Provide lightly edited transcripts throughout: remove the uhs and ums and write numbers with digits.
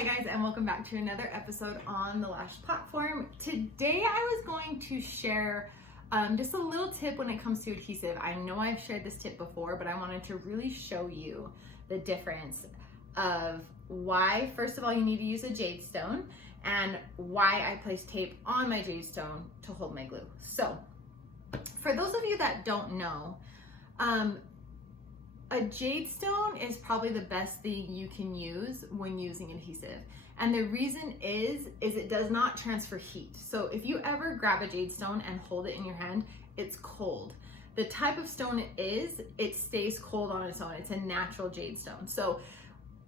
Hi guys, and welcome back to another episode on the LASH platform. Today I was going to share just a little tip when it comes to adhesive. I know I've shared this tip before, but I wanted to really show you the difference of why, first of all, you need to use a jade stone and why I place tape on my jade stone to hold my glue. So for those of you that don't know, a jade stone is probably the best thing you can use when using adhesive. And the reason is it does not transfer heat. So if you ever grab a jade stone and hold it in your hand, it's cold. The type of stone it stays cold on its own. It's a natural jade stone. So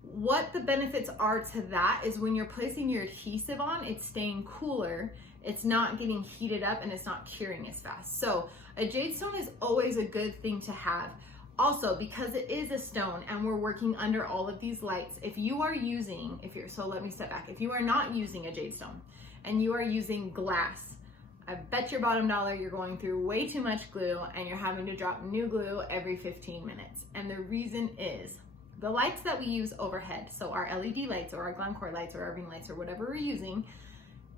what the benefits are to that is when you're placing your adhesive on, it's staying cooler, it's not getting heated up, and it's not curing as fast. So a jade stone is always a good thing to have. Also, because it is a stone and we're working under all of these lights, if you are not using a jade stone and you are using glass, I bet your bottom dollar you're going through way too much glue and you're having to drop new glue every 15 minutes. And the reason is the lights that we use overhead, so our LED lights or our Glencore lights or our ring lights or whatever we're using,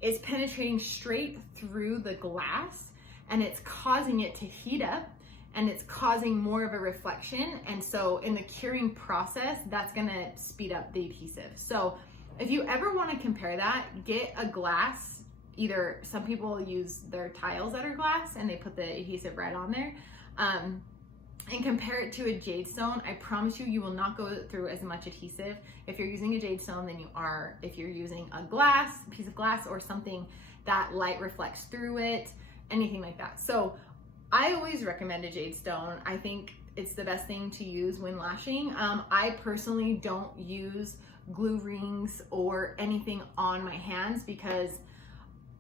is penetrating straight through the glass and it's causing it to heat up, and it's causing more of a reflection. And so in the curing process, that's gonna speed up the adhesive. So if you ever wanna compare that, get a glass, either some people use their tiles that are glass and they put the adhesive right on there, and compare it to a jade stone. I promise you, you will not go through as much adhesive if you're using a jade stone than you are if you're using a piece of glass or something that light reflects through it, anything like that. So I always recommend a jade stone. I think it's the best thing to use when lashing. I personally don't use glue rings or anything on my hands because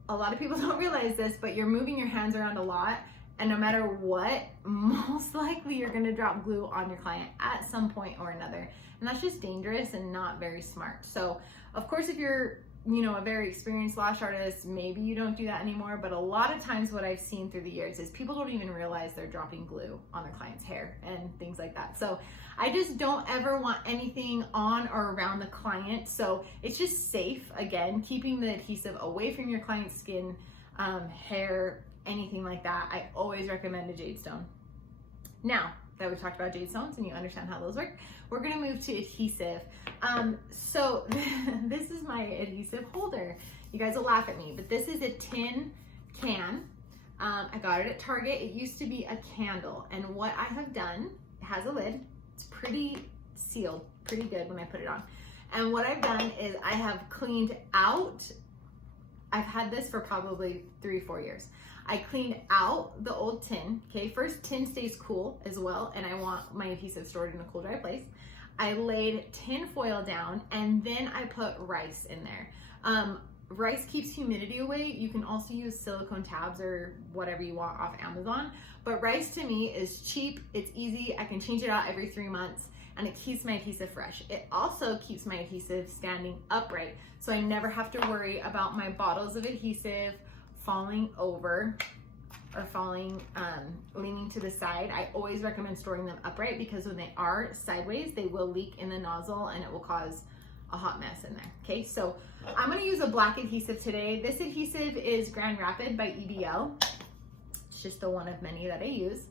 a lot of people don't realize this, but you're moving your hands around a lot, and no matter what, most likely you're gonna drop glue on your client at some point or another. And that's just dangerous and not very smart. So of course, if you're a very experienced lash artist, maybe you don't do that anymore, but a lot of times what I've seen through the years is people don't even realize they're dropping glue on their client's hair and things like that. So I just don't ever want anything on or around the client. So it's just safe, again, keeping the adhesive away from your client's skin, hair, anything like that. I always recommend a jade stone. Now that we've talked about jade stones and you understand how those work, we're gonna move to adhesive. So this is my adhesive holder. You guys will laugh at me, but this is a tin can. I got it at Target. It used to be a candle, and what I have done, it has a lid. It's pretty sealed, pretty good when I put it on. And what I've done is I have cleaned out, I've had this for probably 3-4 years. I cleaned out the old tin, okay? First, tin stays cool as well, and I want my adhesive stored in a cool, dry place. I laid tin foil down, and then I put rice in there. Rice keeps humidity away. You can also use silicone tabs or whatever you want off Amazon, but rice to me is cheap, it's easy, I can change it out every 3 months, and it keeps my adhesive fresh. It also keeps my adhesive standing upright, so I never have to worry about my bottles of adhesive falling over or leaning to the side. I always recommend storing them upright because when they are sideways, they will leak in the nozzle and it will cause a hot mess in there. Okay, so I'm gonna use a black adhesive today. This adhesive is Grand Rapid by EBL. It's just the one of many that I use.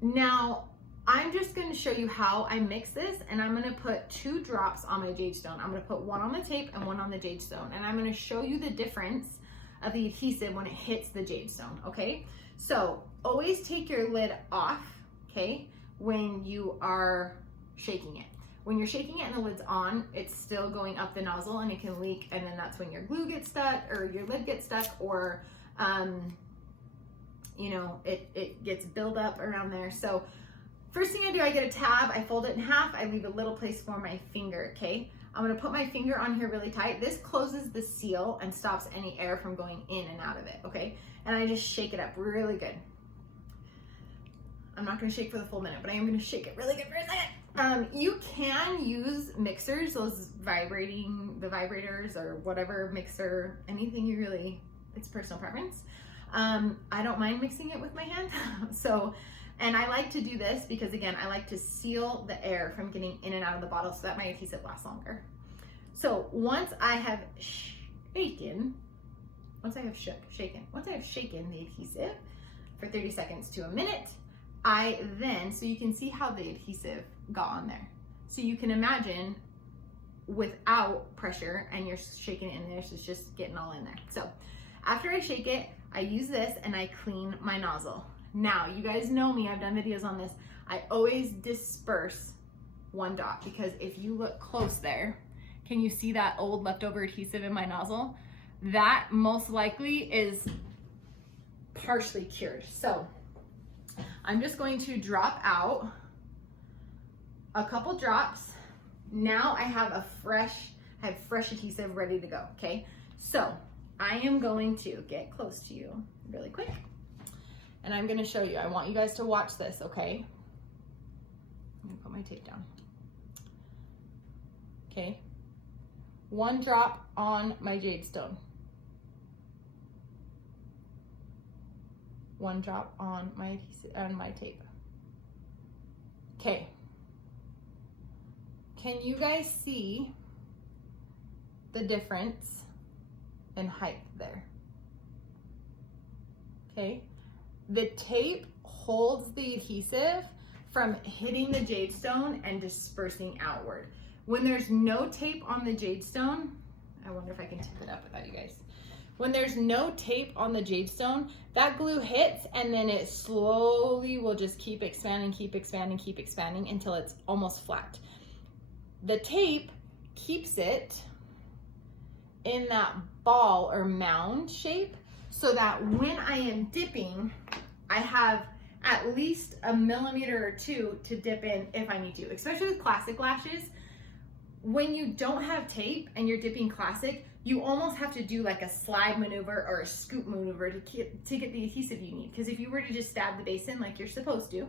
Now, I'm just gonna show you how I mix this, and I'm gonna put 2 drops on my jade stone. I'm gonna put one on the tape and one on the jade stone, and I'm gonna show you the difference of the adhesive when it hits the jade stone, okay? So always take your lid off, okay, when you are shaking it. When you're shaking it and the lid's on, it's still going up the nozzle and it can leak, and then that's when your glue gets stuck or your lid gets stuck, or it gets built up around there. So first thing I do, I get a tab, I fold it in half, I leave a little place for my finger, okay? I'm gonna put my finger on here really tight. This closes the seal and stops any air from going in and out of it, okay? And I just shake it up really good. I'm not gonna shake for the full minute, but I am gonna shake it really good for a second. You can use mixers, the vibrators or whatever mixer, anything you really, it's personal preference. I don't mind mixing it with my hand. And I like to do this because, again, I like to seal the air from getting in and out of the bottle so that my adhesive lasts longer. So once I have shaken the adhesive for 30 seconds to a minute, so you can see how the adhesive got on there. So you can imagine without pressure, and you're shaking it in there, so it's just getting all in there. So after I shake it, I use this and I clean my nozzle. Now, you guys know me, I've done videos on this. I always disperse one dot, because if you look close there, can you see that old leftover adhesive in my nozzle? That most likely is partially cured. So I'm just going to drop out a couple drops. Now I have fresh adhesive ready to go, okay? So I am going to get close to you really quick, and I'm gonna show you. I want you guys to watch this, okay? I'm gonna put my tape down. Okay, one drop on my jade stone. One drop on my adhesive, on my tape. Okay. Can you guys see the difference in height there? Okay. The tape holds the adhesive from hitting the jade stone and dispersing outward. When there's no tape on the jade stone, I wonder if I can tip it up without you guys. When there's no tape on the jade stone, that glue hits and then it slowly will just keep expanding until it's almost flat. The tape keeps it in that ball or mound shape so that when I am dipping, I have at least a millimeter or two to dip in if I need to, especially with classic lashes. When you don't have tape and you're dipping classic, you almost have to do like a slide maneuver or a scoop maneuver to get the adhesive you need. Because if you were to just stab the basin like you're supposed to,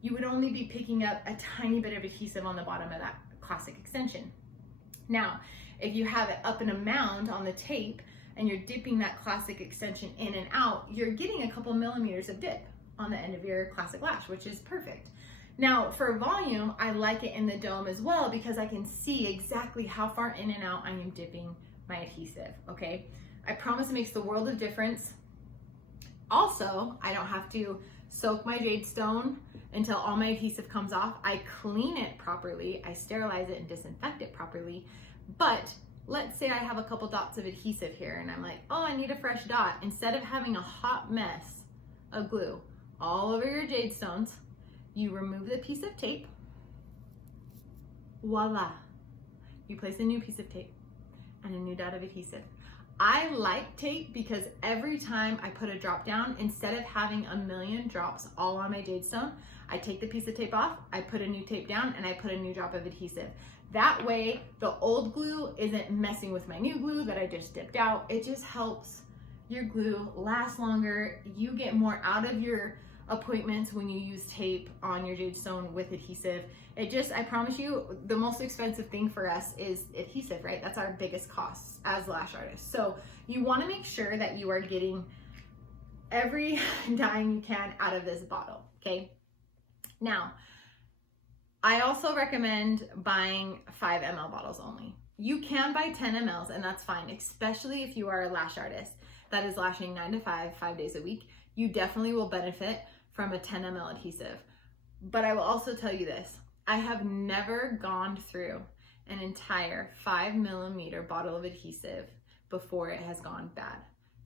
you would only be picking up a tiny bit of adhesive on the bottom of that classic extension. Now, if you have it up in a mound on the tape and you're dipping that classic extension in and out, you're getting a couple millimeters of dip on the end of your classic lash, which is perfect. Now, for volume, I like it in the dome as well because I can see exactly how far in and out I am dipping my adhesive, okay? I promise it makes the world of difference. Also, I don't have to soak my jade stone until all my adhesive comes off. I clean it properly, I sterilize it and disinfect it properly. But let's say I have a couple dots of adhesive here and I'm like, oh, I need a fresh dot. Instead of having a hot mess of glue all over your jade stones, you remove the piece of tape, voila. You place a new piece of tape and a new dot of adhesive. I like tape because every time I put a drop down, instead of having a million drops all on my jade stone, I take the piece of tape off, I put a new tape down, and I put a new drop of adhesive. That way, the old glue isn't messing with my new glue that I just dipped out. It just helps your glue last longer. You get more out of your appointments when you use tape on your jade stone with adhesive. I promise you, the most expensive thing for us is adhesive, right? That's our biggest cost as lash artists. So you want to make sure that you are getting every dime you can out of this bottle, okay? Now, I also recommend buying 5 ml bottles only. You can buy 10 mLs and that's fine, especially if you are a lash artist that is lashing 9 to 5 days a week. You definitely will benefit from a 10 ml adhesive. But I will also tell you this, I have never gone through an entire 5 millimeter bottle of adhesive before it has gone bad.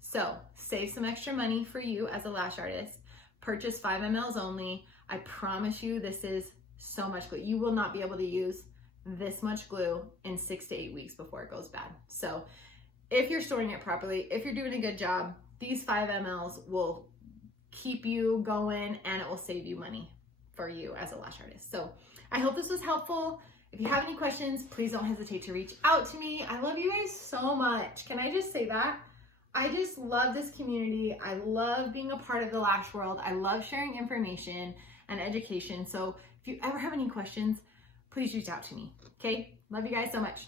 So save some extra money for you as a lash artist, purchase 5 mLs only. I promise you this is so much glue. You will not be able to use this much glue in 6 to 8 weeks before it goes bad. So if you're storing it properly, if you're doing a good job, these 5 mLs will keep you going and it will save you money for you as a lash artist. So I hope this was helpful. If you have any questions, please don't hesitate to reach out to me. I love you guys so much. Can I just say that? I just love this community. I love being a part of the lash world. I love sharing information and education. So if you ever have any questions, please reach out to me. Okay? Love you guys so much.